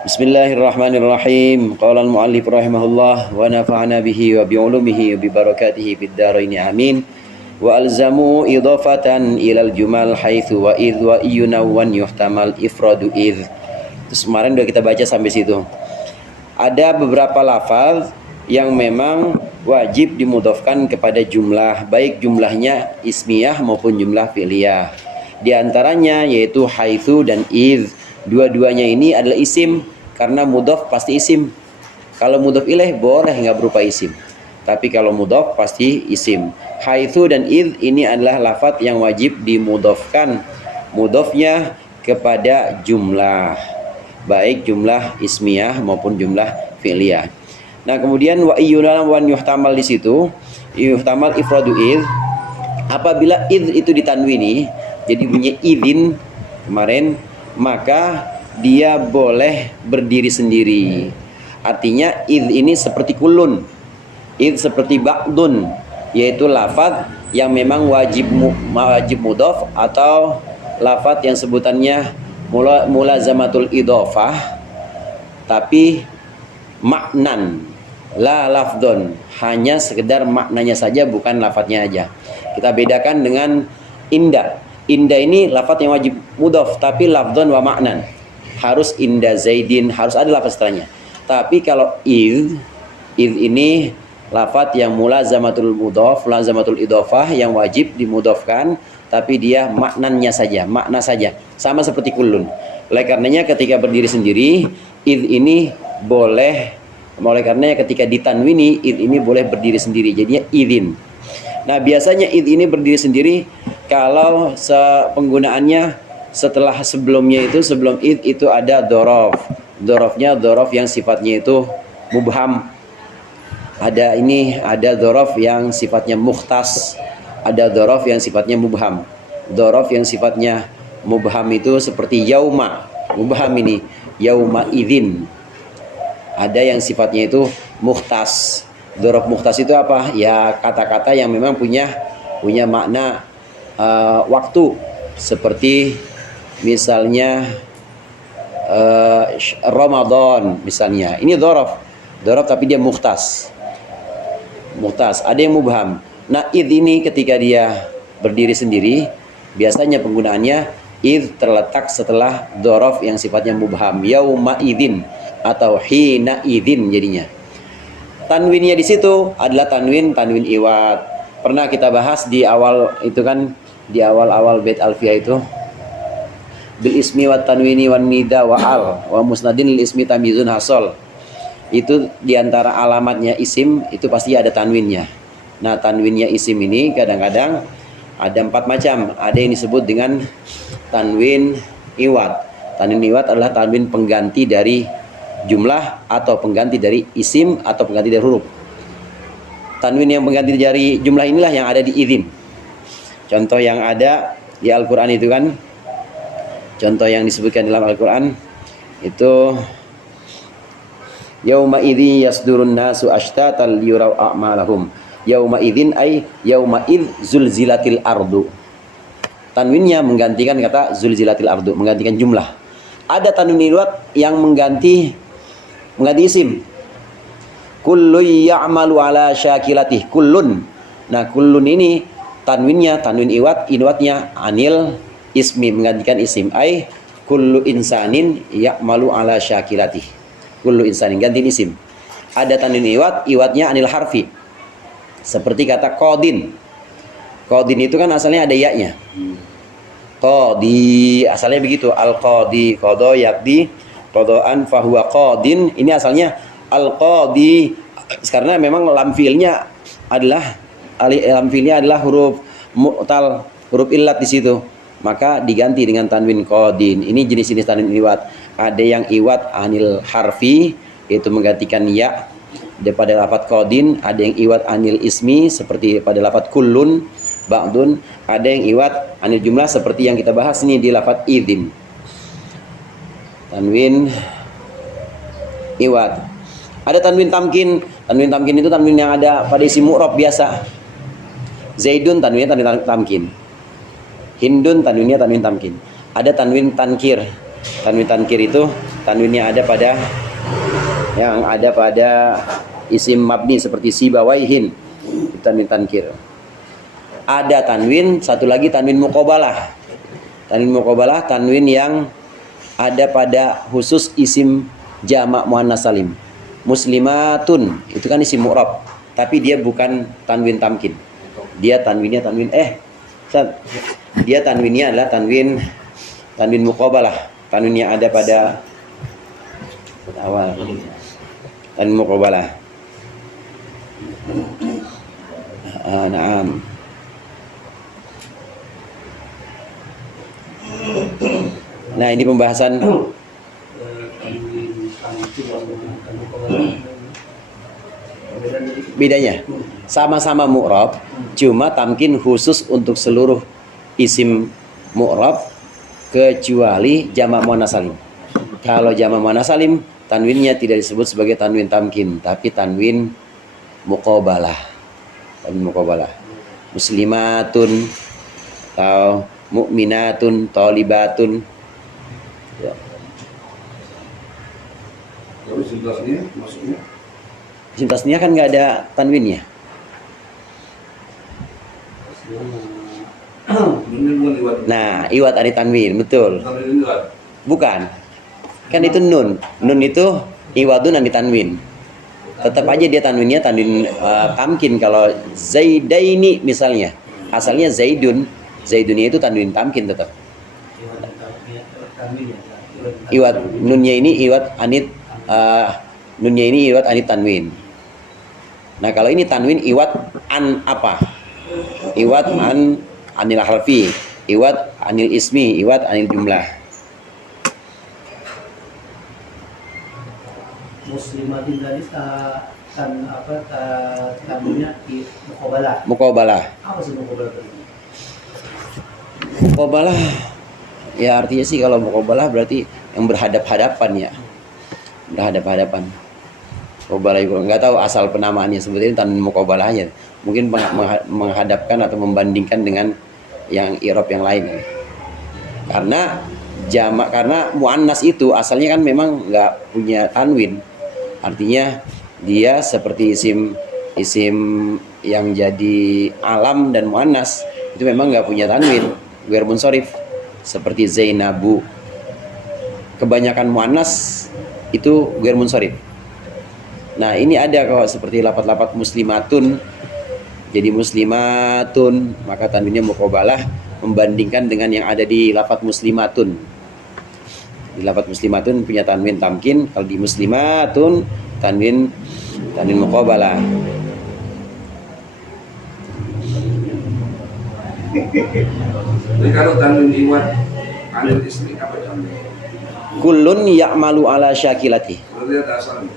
Bismillahirrahmanirrahim. Qala al-mu'allif rahimahullah wa nafa'ana bihi wa bi'ulumihi wa bi barakatihi fid dharain amin. Wa alzamu idafatan ilal jumal haitsu wa idh wa iyunawan yuhtamal ifradu idh. Terus kemarin udah kita baca sampai situ. Ada beberapa lafaz yang memang wajib dimudhafkan kepada jumlah, baik jumlahnya ismiyah maupun jumlah fi'liyah. Di antaranya yaitu haitsu dan idh. Dua-duanya ini adalah isim, karena mudhaf pasti isim. Kalau mudhaf ilaih boleh nggak berupa isim, tapi kalau mudhaf pasti isim. Haitsu dan idh ini adalah lafaz yang wajib dimudhafkan, mudhafnya kepada jumlah, baik jumlah ismiyah maupun jumlah fi'liyah. Nah, kemudian wa iyyuna wan yuhtamal, di situ yuhtamal ifradu idh. Apabila idh itu ditanwini jadi bunyi idzin kemarin, maka dia boleh berdiri sendiri. Artinya idh ini seperti kulun, idh seperti ba'dun, yaitu lafaz yang memang wajib mudhaf atau lafaz yang sebutannya mulazamatul idhofah, tapi maknan la lafdon, hanya sekedar maknanya saja, bukan lafaznya aja. Kita bedakan dengan inda. Inda ini lafaz yang wajib mudhaf tapi lafdhon wa maknan. Harus inda zaidin, harus ada lafaz setelahnya. Tapi kalau idh ini lafaz yang mulazamatul mudhaf, mulazamatul idhofah, yang wajib dimudhafkan tapi dia maknanya saja, makna saja. Sama seperti kulun. Oleh karenanya ketika berdiri sendiri, idh ini boleh, oleh karenanya ketika ditanwini, idh ini boleh berdiri sendiri, jadinya idzin. Nah, biasanya idh ini berdiri sendiri kalau penggunaannya setelah sebelumnya itu, sebelum idh itu ada dhorof. Dhorofnya dhorof yang sifatnya itu mubham. Ada dhorof yang sifatnya mukhtas, ada dhorof yang sifatnya mubham. Dhorof yang sifatnya mubham itu seperti yauma, mubham ini yauma idzin. Ada yang sifatnya itu mukhtas. Dhorof mukhtas itu apa? Ya, kata-kata yang memang punya makna waktu, seperti misalnya Ramadan misalnya. Ini dhorof tapi dia mukhtas. Ada yang mubham. Nah, idh ini ketika dia berdiri sendiri, biasanya penggunaannya idh terletak setelah dhorof yang sifatnya mubham, yauma idzin atau hina idzin jadinya. Tanwinnya di situ adalah tanwin iwad. Pernah kita bahas di awal itu kan, di awal bait alfiyah itu, bil ismi wa tanwini wan nida wa al wa musnadin lil ismi tamyizun hasol. Itu diantara alamatnya isim itu pasti ada tanwinnya. Nah, tanwinnya isim ini kadang-kadang ada 4 macam. Ada yang disebut dengan tanwin iwad. Tanwin iwad adalah tanwin pengganti dari jumlah atau pengganti dari isim atau pengganti dari huruf. Tanwin yang pengganti dari jumlah inilah yang ada di idzin. Contoh yang ada di Al-Quran itu kan, contoh yang disebutkan dalam Al-Quran itu yauma idzin yasdurun nasu ashtatan liyurau a'malahum. Yauma idzin ay yauma idz zulzilatil ardu. Tanwinnya menggantikan kata zulzilatil ardu, menggantikan jumlah. Ada tanwin iwad yang mengganti isim. Kullu ya'malu ala syakilatih, kullun. Nah, kullun ini tanwinnya tanwin iwadnya anil ismi, menggantikan isim. Ai kullu insanin ya'malu ala syakilatih. Kullu insanin ganti isim. Ada tanwin iwadnya anil harfi. Seperti kata qadin. Qadin itu kan asalnya ada ya-nya. Qadi asalnya begitu, al-qadi, qada yaqdi, qadaan fahuwa qadin. Ini asalnya al-qadi, karena memang lam fiilnya adalah huruf mu'tal, huruf illat di situ. Maka diganti dengan tanwin qadin. Ini jenis-jenis tanwin iwad. Ada yang iwad anil harfi, yaitu menggantikan ya daripada lafaz qadin. Ada yang iwad anil ismi seperti pada lafaz kullun, ba'dun. Ada yang iwad anil jumlah seperti yang kita bahas ini di lafaz idzin. Tanwin iwad. Ada tanwin tamkin. Tanwin tamkin itu tanwin yang ada pada isim mu'rab biasa. Zaidun tanwinnya tanwin tamkin. Hindun tanwinnya tanwin tamkin. Ada tanwin tankir. Tanwin tankir itu tanwinnya ada pada isim mabni seperti sibawaihin, tanwin tankir. Ada tanwin, satu lagi tanwin muqabalah. Tanwin muqabalah, tanwin yang ada pada khusus isim jamak muannas salim. Muslimatun itu kan isim mu'rab, tapi dia bukan tanwin tamkin. Dia tanwinnya dia tanwinnya adalah tanwin muqabalah. Tanwin yang ada pada awal. Tanwin muqabalah. Naam. Nah, ini pembahasan bedanya. Sama-sama mu'rab, cuma tamkin khusus untuk seluruh isim mu'rab kecuali jamak muannas salim. Kalau jamak muannas salim, tanwinnya tidak disebut sebagai tanwin tamkin, tapi tanwin muqabalah. Tanwin muqabalah. Muslimatun atau mu'minatun, thalibatun. Ya. Terus jelasnya maksudnya? Isim tasniyah kan nggak ada tanwinnya. Nah, iwat ada tanwin, betul. Bukan. Kan itu nun. Nun itu iwadun ada tanwin. Tetap aja dia tanwinnya tanwin tamkin. Kalau zaidaini misalnya, asalnya zaidun, zaidunnya itu tanwin tamkin tetap. Iwat nunnya ini iwat anit nunnya ini iwat anit tanwin. Nah, kalau ini tanwin iwat an apa? Iwat anil harfi, iwat anil ismi, iwat anil jumlah. Muslimatin tadi kan apa tanwinnya muqabalah. Muqabalah. Apa sih muqabalah tadi? Muqabalah ya artinya sih kalau muqabalah berarti yang berhadap-hadapan ya. Berhadap-hadapan. Muqabalah juga nggak tahu asal penamaannya sebetulnya tanwin muqabalah aja. Mungkin menghadapkan atau membandingkan dengan yang i'rab yang lain. Karena muannas itu asalnya kan memang nggak punya tanwin. Artinya dia seperti isim yang jadi alam dan muannas itu memang nggak punya tanwin, ghair munsharif. Seperti Zainabu. Kebanyakan muannas itu ghair munsharif. Nah, ini ada kok seperti lapat-lapat muslimatun. Jadi muslimatun, maka tanwinnya muqabalah membandingkan dengan yang ada di lafaz muslimatun. Di lafaz muslimatun punya tanwin tamkin, kalau di muslimatun tanwin muqabalah. Jadi kalau tanwin iwat anil ismi apa contohnya? Kullun ya'malu ala syakilati. Berarti ada asalnya.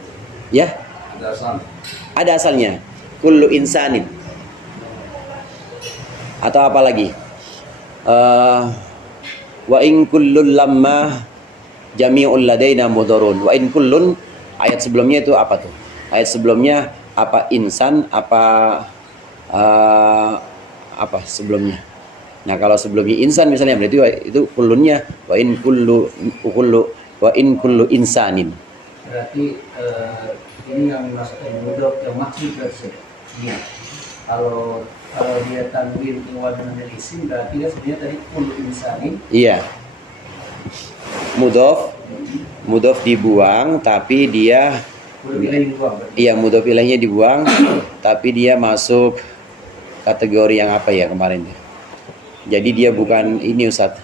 Ya, Ada asalnya. ada asalnya. Kullu insanin. Atau apa lagi? Wa in kullun lamma jami'ul ladaina mudharun. Wa in kullun, ayat sebelumnya itu apa tuh? Ayat sebelumnya apa insan, apa sebelumnya? Nah, kalau sebelumnya insan misalnya berarti itu kullunnya wa in kullu insanin. Berarti ini yang mudhof yang maksud berarti. Iya. Kalau dia tanwin iwad dengan isim berarti dia sebenarnya tadi kullu insanin. Iya. Mudhof dibuang tapi dia mudhof ilainya dibuang tapi dia masuk kategori yang apa ya kemarin. Jadi dia bukan ini Ustaz.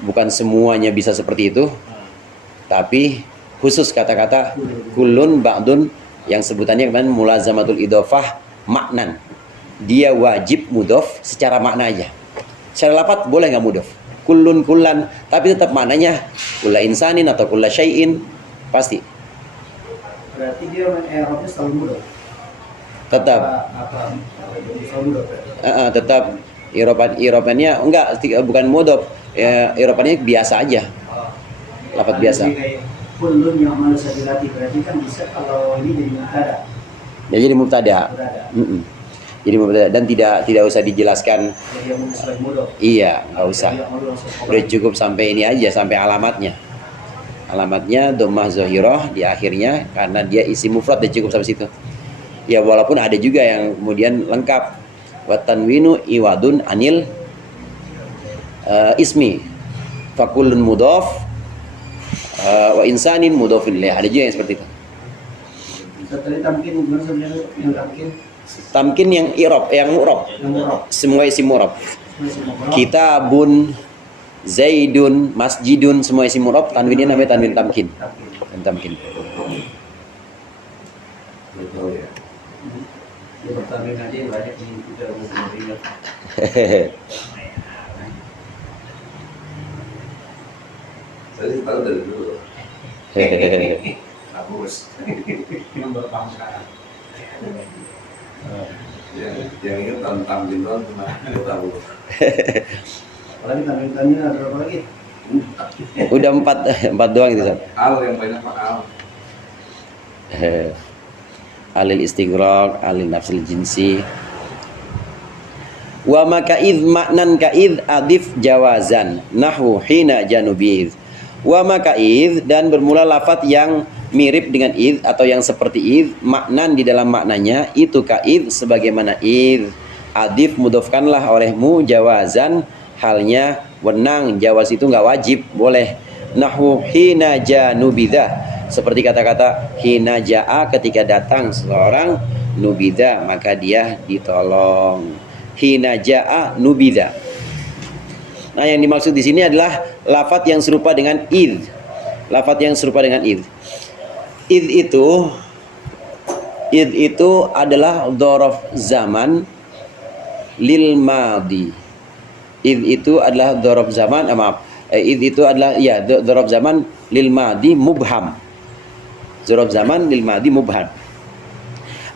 Bukan semuanya bisa seperti itu. Tapi khusus kata-kata kullun ba'dun yang sebutannya kemarin mulazamatul idhofah maknan. Dia wajib mudhof secara makna aja. Secara lafaz boleh nggak mudhof? Kullun kullan, tapi tetap maknanya kulla insanin atau kulla syai'in pasti. Berarti dia i'rabnya selalu mudhof. Tetap. Selalu mudhof. Tetap i'rabannya enggak, bukan mudhof. I'rabannya biasa aja. Lafaz biasa. Kullun ya'malu syakilati berarti kan bisa kalau ini jadi mubtada. Ya, jadi mubtada. Jadi mubtada dan tidak usah dijelaskan. Jadi yang mudhof. Iya, nggak usah. Udah cukup sampai ini aja, sampai alamatnya. Alamatnya dhammah zahirah di akhirnya karena dia isim mufrad, dia cukup sampai situ. Ya walaupun ada juga yang kemudian lengkap. Wa tanwinu iwadun anil ismi. Fakulun mudhaf wa insanin mudhafun ilaih. Ada juga yang seperti itu. Tadi tamkin gimana sebenarnya yang tamkin? Tamkin yang i'rab, yang mu'rab. Yang murab. Semua isim mu'rab. Masih murab. Kitabun, Zaidun, Masjidun, semua isim mu'rab, tanwinnya namanya tanwin tamkin. Tamkin. Tamkin. Betul ya. Di pertamina aja yang banyak yang tidak mau ingat. Saya sih tahu dari dulu. Bagus. Yang berpaham sekarang. Yang ingat tentang Jinton cuma kita tahu. Apalagi tamkin-tamkin ada berapa lagi? Udah empat doang gitu, Ustaz. Al yang banyak Pak Al. Alil istighraq, alil nafsil jinsi. Wa makaidh maknan kaidh adif jawazan nahwu hina janubidh. Wa makaidh, dan bermula lafadz yang mirip dengan id atau yang seperti id, maknan di dalam maknanya itu kaid sebagaimana id. Adif mudhofkanlah olehmu jawazan, halnya wenang, jawaz itu enggak wajib, boleh. Nahwu hina janubidha, seperti kata-kata hina jaa, ketika datang seseorang, nubidha maka dia ditolong. Hina jaa nubidha. Nah, yang dimaksud di sini adalah lafadz yang serupa dengan id. Lafadz yang serupa dengan id. Id itu adalah dzaraf zaman lil madi. Id itu adalah dzaraf zaman, id itu adalah dzaraf zaman lil madi mubham. Dzaraf zaman lil madi mubham.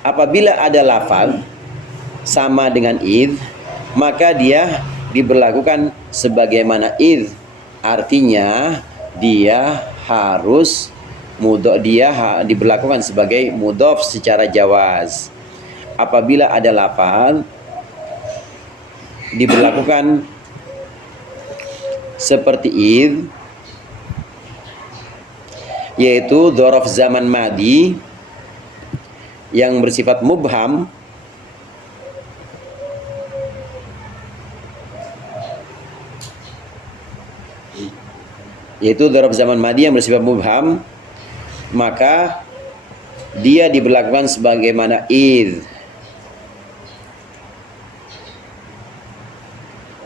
Apabila ada lafaz sama dengan id, maka dia diberlakukan sebagaimana id. Artinya dia harus diberlakukan sebagai mudhof secara jawaz. Apabila ada lafaz diberlakukan seperti id, yaitu dzaraf zaman madi yang bersifat mubham, yaitu dzaraf zaman madi yang bersifat mubham, maka dia diberlakukan sebagaimana id.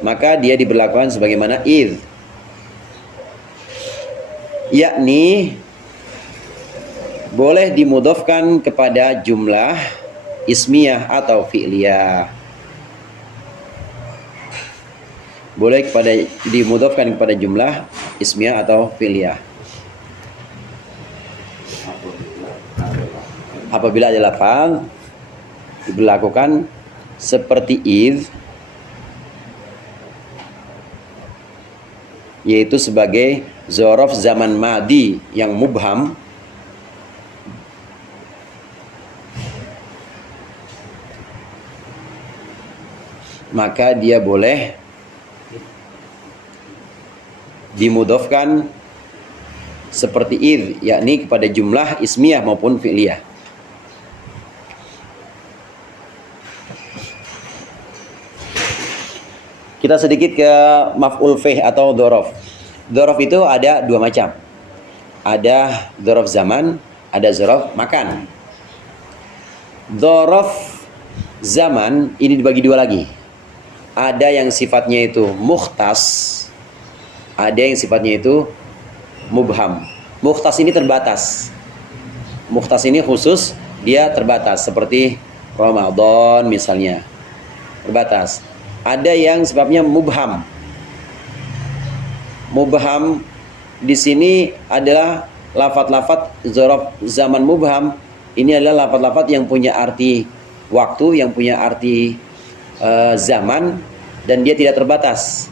Maka dia diberlakukan sebagaimana id. Yakni boleh dimudhofkan kepada jumlah ismiyah atau fi'liyah. Boleh dimudhofkan kepada jumlah ismiyah atau fi'liyah. Apabila ada lafaz diberlakukan seperti id, yaitu sebagai dzaraf zaman madi yang mubham, maka dia boleh dimudhofkan seperti id, yakni kepada jumlah ismiyah maupun fi'liyah. Kita sedikit ke maf'ul fih atau dzaraf. Dzaraf itu ada dua macam. Ada dzaraf zaman, ada dzaraf makan. Dzaraf zaman ini dibagi dua lagi. Ada yang sifatnya itu mukhtas, ada yang sifatnya itu mubham. Mukhtas ini terbatas. Mukhtas ini khusus, dia terbatas, seperti Ramadan misalnya. Terbatas. Ada yang sebabnya mubham. Mubham di sini adalah lafaz-lafaz dzaraf zaman mubham. Ini adalah lafaz-lafaz yang punya arti waktu, yang punya arti zaman, dan dia tidak terbatas.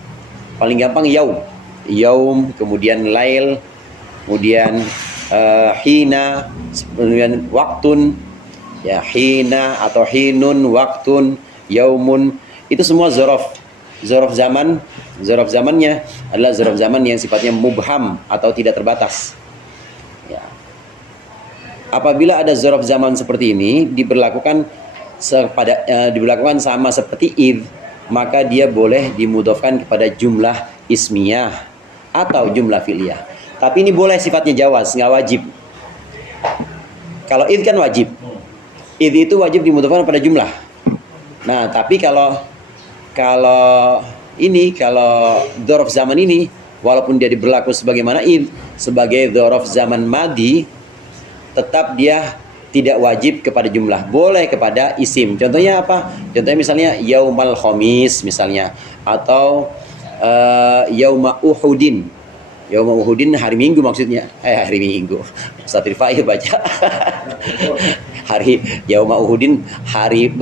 Paling gampang yaum, kemudian lail, kemudian hina, kemudian waktun, ya hina atau hinun, waktun, yaumun. Itu semua dzaraf zaman. Dzaraf zamannya adalah dzaraf zaman yang sifatnya mubham atau tidak terbatas. Ya. Apabila ada dzaraf zaman seperti ini diberlakukan sama seperti id, maka dia boleh dimudhofkan kepada jumlah ismiyah atau jumlah fi'liyah. Tapi ini boleh sifatnya jawaz, nggak wajib. Kalau id kan wajib. Id itu wajib dimudhofkan pada jumlah. Nah, tapi kalau dzaraf zaman ini walaupun dia diberlaku sebagaimana id, sebagai dzaraf zaman madi, tetap dia tidak wajib kepada jumlah, boleh kepada isim. Contohnya apa? Contohnya misalnya yaumal khamis misalnya, atau yauma uhudin. Yauma uhudin hari Minggu maksudnya. Hari Minggu. Ustaz Rifai baca. Hari yauma uhudin hari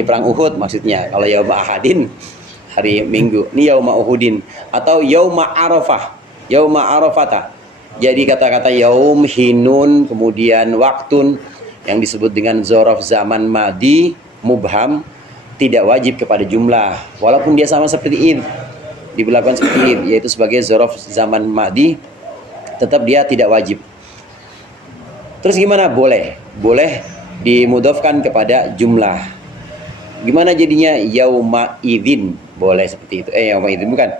perang Uhud maksudnya. Kalau yauma ahadin hari Minggu. Ini yauma uhudin, atau yauma arafah. Yauma arafata. Jadi kata-kata yaum, hinun, kemudian waktun yang disebut dengan dzaraf zaman madi mubham tidak wajib kepada jumlah, walaupun dia sama seperti id, diberlakukan seperti id, yaitu sebagai dzaraf zaman madi, tetap dia tidak wajib. Terus gimana? Boleh dimudhofkan kepada jumlah. Gimana jadinya? Yauma idzin, boleh seperti itu. Yauma idzin bukan.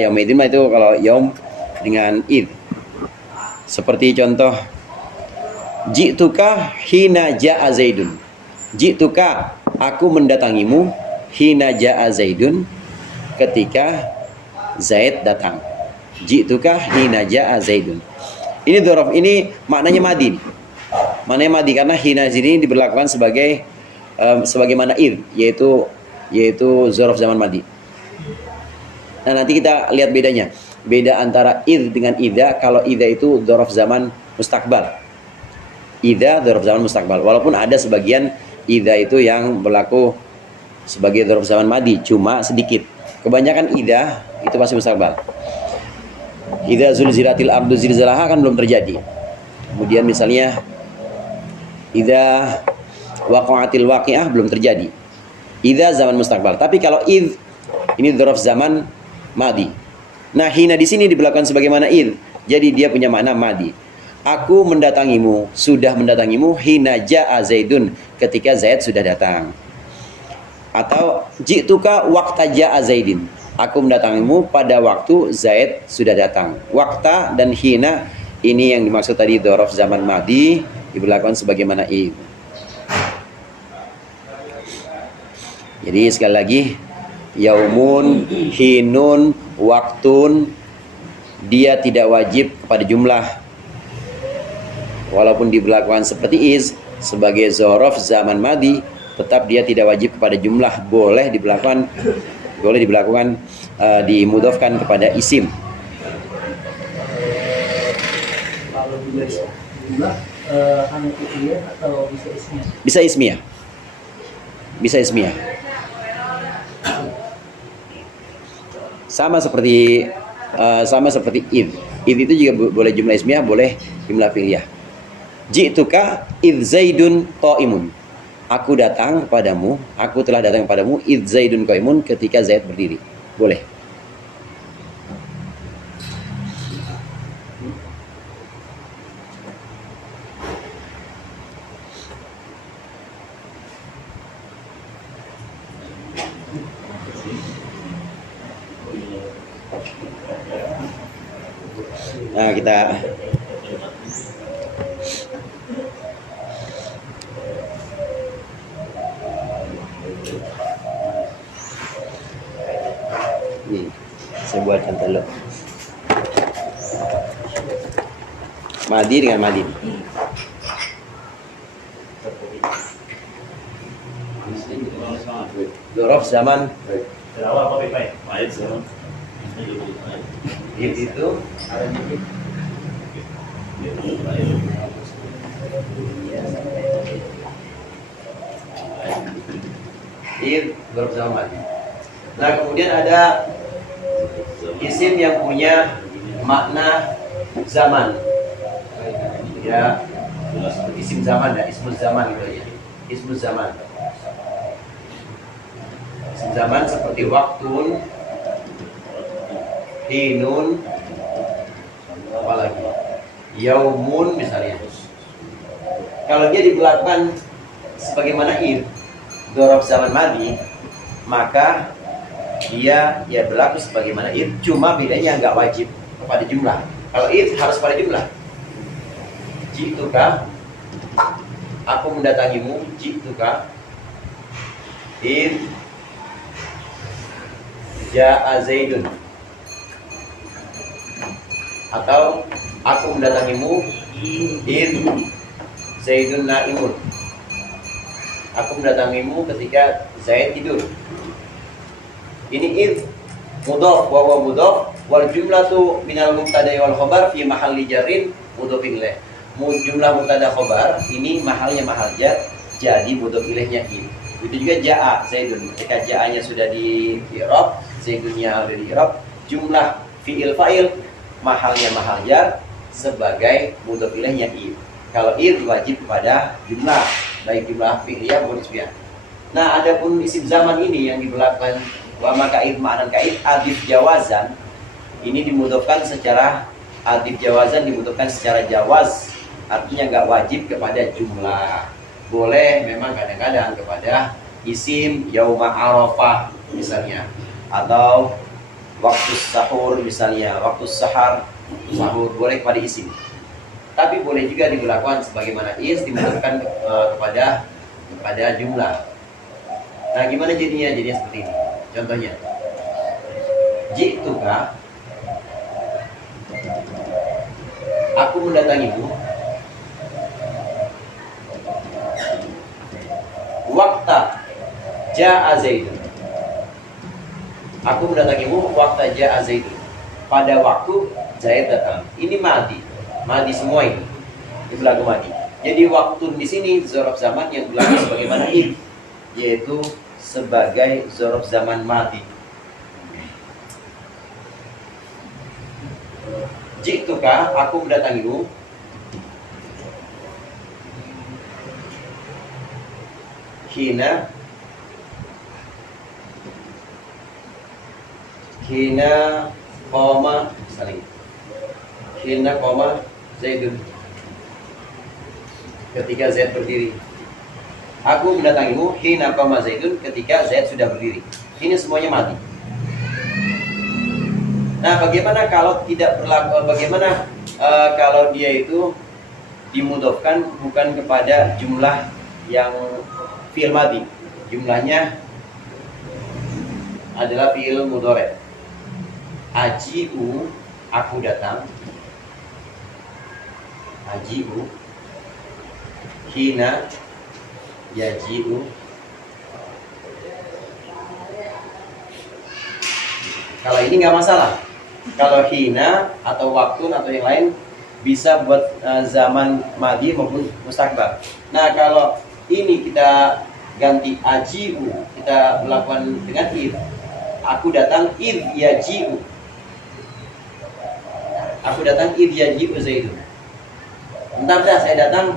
Yauma idzin mah itu kalau yaum dengan id. Seperti contoh ji'tuka hina ja'a zaidun. Ji'tuka, aku mendatangimu, hina ja'a zaidun, ketika Zaid datang. Ji'tuka hina ja'a zaidun. Ini dzaraf ini maknanya madi. Maknanya madi karena hina sini diberlakukan sebagai sebagaimana id, yaitu dzaraf zaman madi. Nah, nanti kita lihat bedanya. Beda antara id dengan idza. Kalau idza itu dzaraf zaman mustakbal. Idza dzaraf zaman mustakbal. Walaupun ada sebagian idza itu yang berlaku sebagai dzaraf zaman madi, cuma sedikit. Kebanyakan idza itu masih mustakbal. Idza zulzilatil ardu zilzalaha kan belum terjadi. Kemudian misalnya idza waqa'atil waqi'ah belum terjadi. Idza zaman mustakbal. Tapi kalau id ini dzaraf zaman madi. Nah, hina di sini diberlakukan sebagaimana id. Jadi dia punya makna madi. Aku mendatangimu, sudah mendatangimu, hina ja'a zaidun, ketika Zaid sudah datang. Atau ji'tuka waqta ja'a zaidin. Aku mendatangimu pada waktu Zaid sudah datang. Waqta dan hina ini yang dimaksud tadi dzaraf zaman madi, diberlakukan sebagaimana id. Jadi sekali lagi, yaumun, hinun, waktun, dia tidak wajib kepada jumlah, walaupun diberlakukan seperti is sebagai dzaraf zaman madi, tetap dia tidak wajib kepada jumlah, boleh diberlakukan dimudhofkan kepada isim. Kalau jumlah hanya fi'liyah atau bisa ismiyah? Bisa ismiyah. Sama seperti id. Id itu juga boleh jumlah ismiyah, boleh jumlah fi'liyah. Ji'tuka id zaidun qa'imun. Aku datang kepadamu, aku telah datang kepadamu, id zaidun qa'imun, ketika Zaid berdiri. Boleh. Nah, kita ini saya buat contoh dulu. Madi dengan madi. Dzaraf zaman itu dzaraf zaman madi. Nah, kemudian ada isim yang punya makna zaman. Ya, isim zaman ya, ismuz zaman gitu ya. Ismuz zaman. Isim zaman seperti waktun, hinun, apalagi yaumun misalnya. Kalau dia diberlakukan sebagaimana id, dzaraf zaman madi, maka dia ya berlaku sebagaimana id, cuma bedanya nggak wajib kepada jumlah. Kalau id harus pada jumlah. Jituka, aku mendatangimu. Jituka, id ja'a Zaidun, atau aku mendatangimu id Zaidun naimun. Aku mendatangimu ketika Zaid tidur. Ini id mudhaf wa huwa mudhaf wal jumlatu minal mubtada wal khabar fi mahalli jarrin mudhaf ilaih. Jumlah mubtada khabar ini mahalnya mahal jar, jadi mudhaf ilaihnya id. Itu juga ja'a Zaidun. Ketika ja'anya sudah di i'rab, Zaidunnya sudah di i'rab, jumlah fi'il fa'il mahalnya mahal jar sebagai mudhaf ilaihnya id. Kalau id wajib kepada jumlah, baik jumlah fi'liyah maupun ismiyah. Nah, adapun isim zaman ini yang diberlakukan wa makaid ma'nan kaid adif jawazan, ini dimudhafkan secara adif jawazan, dimudhafkan secara jawaz, artinya nggak wajib kepada jumlah. Boleh memang kadang-kadang kepada isim yauma arafah misalnya, atau waktu sahur misalnya, waktu sahur boleh kepada isim. Tapi boleh juga diberlakukan sebagaimana is, dimudhafkan kepada jumlah. Nah, gimana jadinya? Jadinya seperti ini. Contohnya, jituka, aku mendatangimu. Waktu ja'a Zaidun, aku mendatangimu. Waktu ja'a Zaidun, pada waktu Zaid datang. Ini madi semua ini berlaku madi. Jadi waktu di sini dzaraf zaman yang berlaku sebagaimana id, yaitu sebagai dzaraf zaman madi. Jituka, aku mendatangimu. Hina qoma saling. Hina qoma Zaidun, ketika Zaid berdiri. Aku mendatangimu hina qama Zaidun, ketika Zaid sudah berdiri. Ini semuanya mati. Nah, bagaimana kalau tidak berlaku? Bagaimana kalau dia itu dimudhafkan bukan kepada jumlah yang fi'il madi, jumlahnya adalah fi'il mudhari'. Aji'u, aku datang. Aji'u, hina yaji'u. Kalau ini nggak masalah. Kalau hina atau waktu atau yang lain bisa buat zaman madi maupun mustaqbal. Nah, kalau ini kita ganti aji'u, kita melakukan dengan id. Aku datang id yaji'u. Aku datang id yaji'u Zaidun. Entah saya datang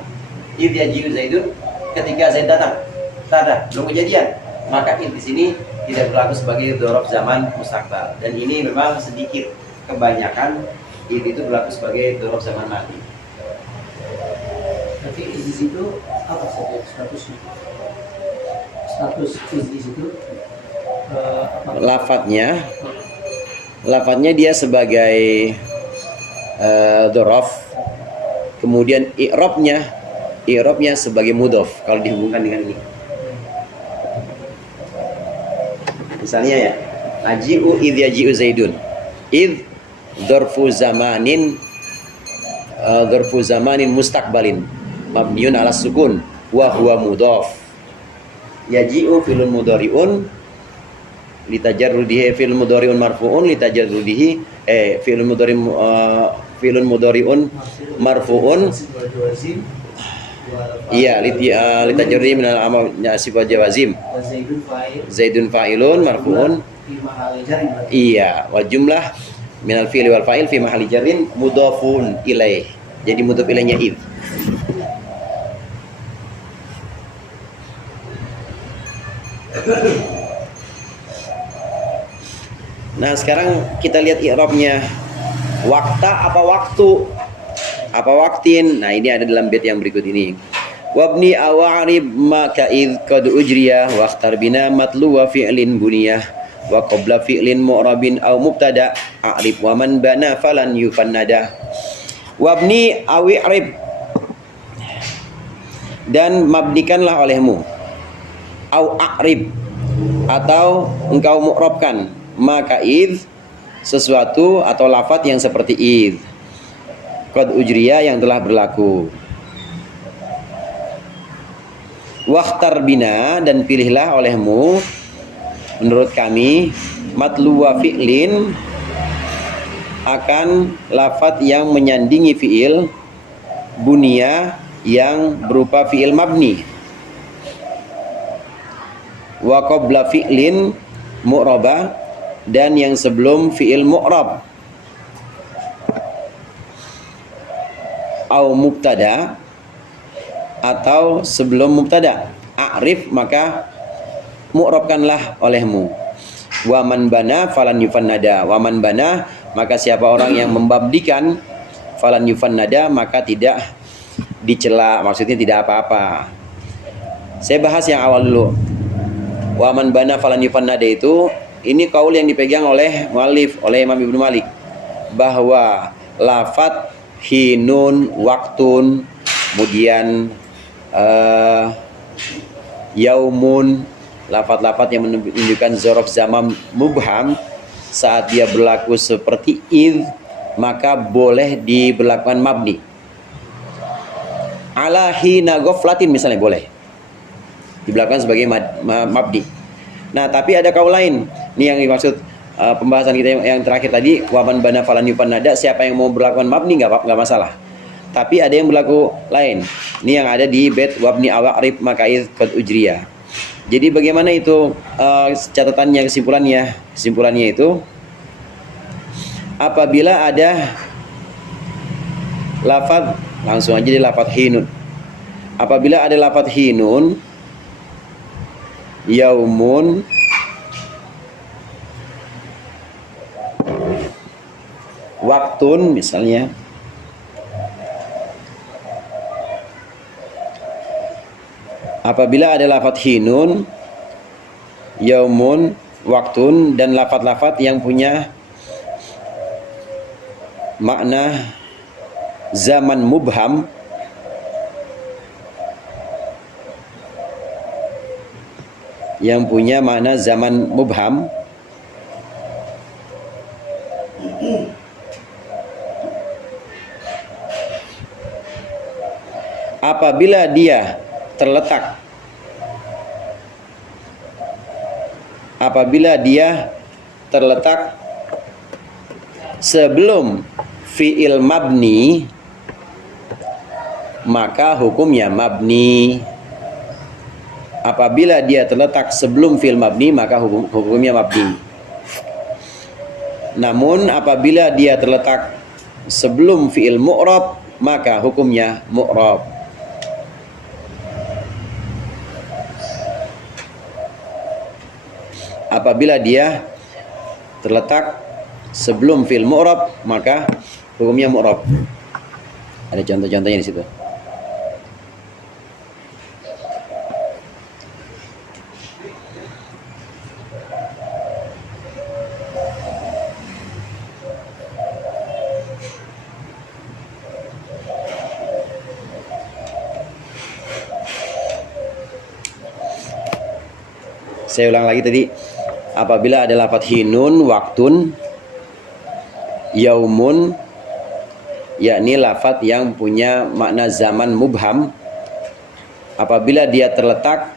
id yaji'u Zaidun ketika Zaid datang. Belum kejadian. Maka id di sini tidak berlaku sebagai dzaraf zaman mustaqbal. Dan ini memang sedikit, kebanyakan id itu berlaku sebagai dzaraf zaman madi. Tapi id di situ apa saja statusnya? Status id di situ lafadznya dia sebagai dzaraf, kemudian i'rabnya sebagai mudhaf kalau dihubungkan dengan ini. Misalnya ya, aji'u idh yaji'u Zaidun. Idh dzarfu zamanin mustaqbalin mabniun ala sukun wa huwa mudhaf. Yaji'u fi'lun mudhari'un litajarrudihi, fi'lun mudhari'un marfu'un litajarrudihi, fi'lun mudhari'un marfu'un, iya, litajarrudihi minal amal nasib wa jawazim. Zaidun fa'ilun marfu'un, iya, wa jumlah minal fi'li wal fa'il fi mahalli jarrin mudhafun ilaih. Jadi mudhaf ilaihnya id. Nah, sekarang kita lihat i'rabnya. Waktu apa waktu? apa waktin. Nah, ini ada dalam bait yang berikut ini. Wabni awa'rib maka id qad ujriya waqtar bina matlu wa fi'lin buniyah wa qabla fi'lin mu'rabin aw mubtada a'rib wa man bana falan yufannada. Wabni awi'rib, dan mabnikanlah olehmu, au a'rib, atau engkau mu'rabkan, maka id, sesuatu atau lafaz yang seperti id qad ujriya, yang telah berlaku. Wakhtar bina, dan pilihlah olehmu menurut kami matlu wa fi'lin, akan lafaz yang menyandingi fi'il, bunia, yang berupa fi'il mabni, wa qabla fi'lin mu'raba, dan yang sebelum fi'il mu'rab, au mubtada, atau sebelum mubtada. A'rif, maka mu'rabkanlah olehmu. Wa man bana falan yufannada. Wa man bana, maka siapa orang yang membabdikan, falan yufannada, maka tidak dicela, maksudnya tidak apa-apa. Saya bahas yang awal dulu. Wa man bana falan yufannada itu, ini kaul yang dipegang oleh muallif, oleh Imam Ibnu Malik, bahwa lafaz hinun, waktun, kemudian yaumun, lafaz-lafaz yang menunjukkan zorof zaman mubham, saat dia berlaku seperti id, maka boleh diberlakukan mabni. Ala hina ghaflatin misalnya boleh diberlakukan sebagai mabni. Nah, tapi ada kaul lain. Ini yang dimaksud pembahasan kita yang terakhir tadi, waman bana falan yufannada, siapa yang mau berlakukan mabni nggak masalah. Tapi ada yang berlaku lain. Ini yang ada di bait wabni awa'rib maka id qad ujriya. Jadi bagaimana itu catatannya, kesimpulannya itu, apabila ada lafaz, langsung aja di lafaz hinun. Apabila ada lafaz hinun, yaumun, waktun misalnya, apabila ada lafaz hinun, yaumun, waktun, dan lafaz-lafaz yang punya makna zaman mubham, apabila dia terletak sebelum fi'il mabni, maka hukumnya mabni. Apabila dia terletak sebelum fi'il mabni, maka hukumnya mabni. Namun apabila dia terletak sebelum fi'il mu'rab, maka hukumnya mu'rab. Apabila dia terletak sebelum fi'il mu'rab, maka hukumnya mu'rab. Ada contoh-contohnya di situ. Saya ulang lagi tadi. Apabila ada lafaz hinun, waktun, yaumun, yakni lafaz yang punya makna zaman mubham, apabila dia terletak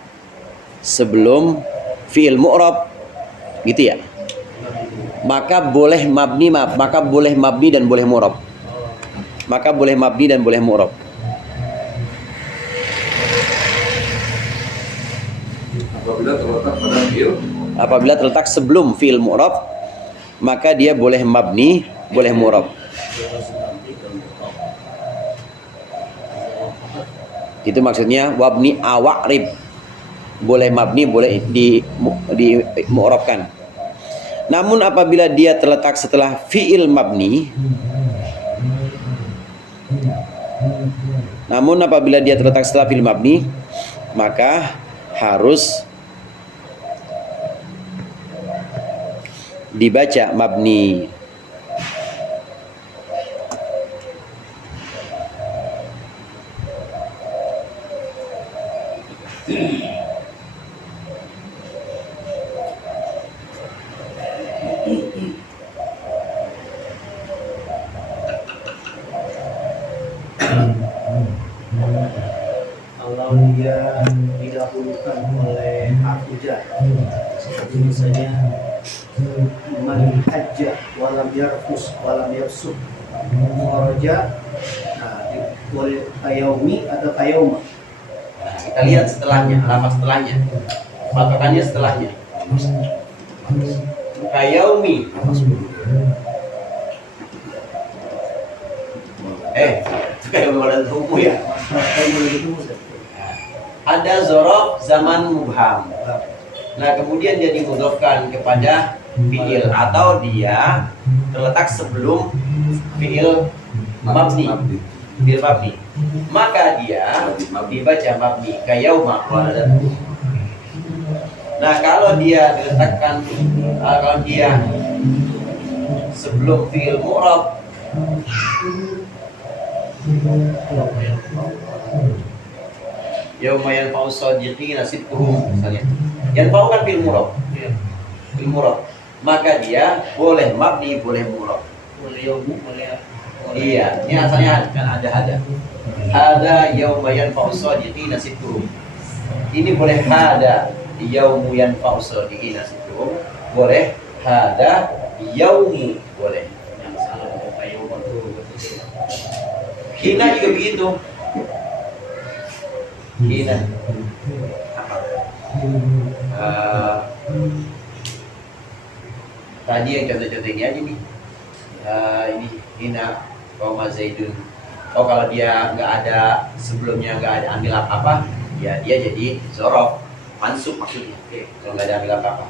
sebelum fi'il mu'rab, gitu ya, maka boleh mabni dan boleh mu'rab. Apabila terletak sebelum fi'il mu'rab, maka dia boleh mabni, boleh mu'rab. Itu maksudnya wabni awa'rib, boleh mabni, boleh di mu'rabkan. Namun apabila dia terletak setelah fi'il mabni, Namun apabila dia terletak setelah fi'il mabni, maka harus dibaca mabni. Kalau dia didahulukan oleh harfu jar, seperti misalnya man hajja walam yarfus walam yafsuk kharaja, nah boleh kayaumi atau kayauma. Nah, kita lihat setelahnya, lafaz setelahnya, patokannya setelahnya. Kayaumi. Kayak ada hukum ya. Ada zorof zaman mubham. Nah, kemudian dia dimudofkan kepada fiil atau dia terletak sebelum fiil mabni. Fiil mabni. Maka dia dibaca mabni kayauma waladatu. Nah, kalau dia diletakkan, kalau dia sebelum fiil mu'rab, yauma yanfa'u shadiqina sidquhum misalnya. Yanfa'u kan fi'il murab. Fi'il murab. Maka dia boleh mabni, boleh murab. Boleh yaumu, boleh. Iya, ini asalnya kan ada. Hada yauma yanfa'u shadiqina sidquhum. Ini boleh hada yaumu yanfa'u shadiqina sidquhum. Boleh hada yaumu, boleh. Yang salah kayauma itu. Hina juga begitu. Hina. Tadi yang contoh-contoh ini aja nih. Ini hina koma zaidun. Oh, kalau dia nggak ada sebelumnya, nggak ada ambil apa-apa, ya dia jadi zorof, mansub maksudnya. Kalau nggak ada ambil apa-apa.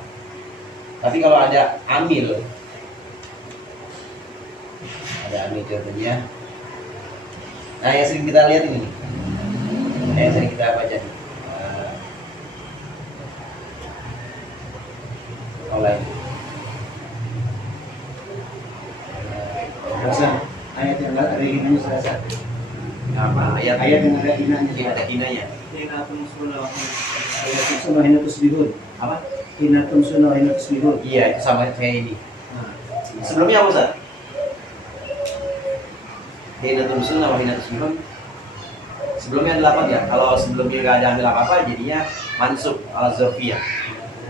Tapi kalau ada ambil contohnya. Nah, yang sering kita lihat ini, yang sering kita baca nih, online. Rasa ayat yang ada hinanya serasa. Apa ayat Yang ada hinanya. yang ada hinanya? Hinatun sunnah wa hinatus bihun. Apa? Hinatun sunnah wa hinatus bihun. Iya, itu sama kayak ini. Nah, Sebelumnya apa, Ustaz? Hinatul sunnah wa hinatus bihun. Sebelumnya ada apa ya? Kalau sebelumnya nggak ada ambil apa-apa, jadinya mansub al-zafiyah.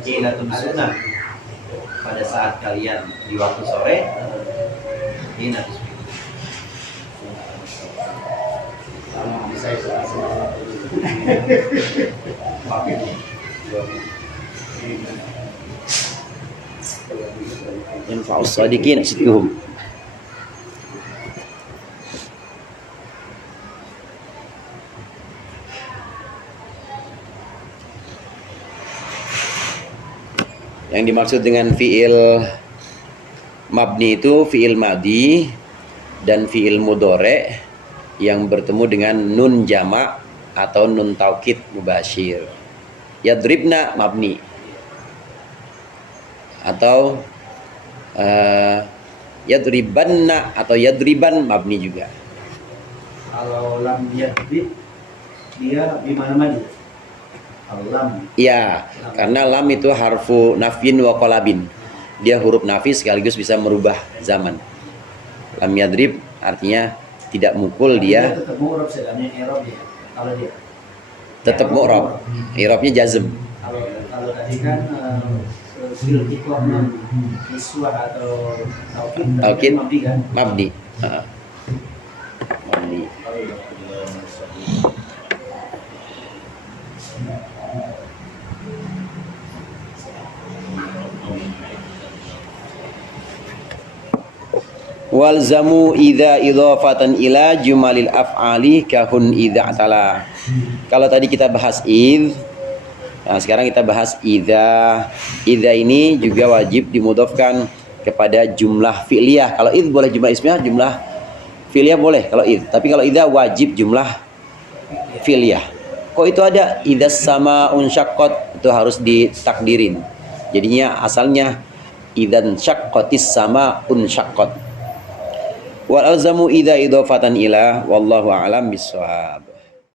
Hinatul sunnah. Pada saat kalian di waktu sore, hinatus bihun. sama bisa sama. Pakai yanfa'us shadiqin sidquhum. Yang dimaksud dengan fi'il mabni itu fi'il madi dan fi'il mudhari yang bertemu dengan nun jamak atau nun taukid mubasyir. Yadribna mabni atau yadribanna atau yadriban mabni juga. Kalau lam yadrib dia gimana maju? Kalau lam Ya, karena lam itu harfu nafyin wa qalabin. Dia huruf nafi sekaligus bisa merubah zaman. Lam yadrib artinya tidak mukul dia, tetap mu'rab sedangnya i'rab dia. Kalau dia tetap mu'rab. I'rabnya jazm. kalau tadi kan bil ikhwah niswah atau Taukid mabdi kan. mabni. Mabni. Walzamu idza idhafatan ila jumalil af'ali kahun idza tala. Kalau tadi kita bahas id, nah sekarang kita bahas idza. Idza ini juga wajib dimudhafkan kepada jumlah fi'liyah. Kalau id boleh jumlah ismiyah, jumlah Fi'liyah boleh kalau id, tapi kalau idza wajib jumlah fi'liyah. Kok itu ada idzas sama'un syaqqat, itu harus ditakdirin. Jadinya asalnya idzan syaqqatis sama'un syaqqat. Wal alzamu idza idhafatan ila wallahu a'lam bissawab.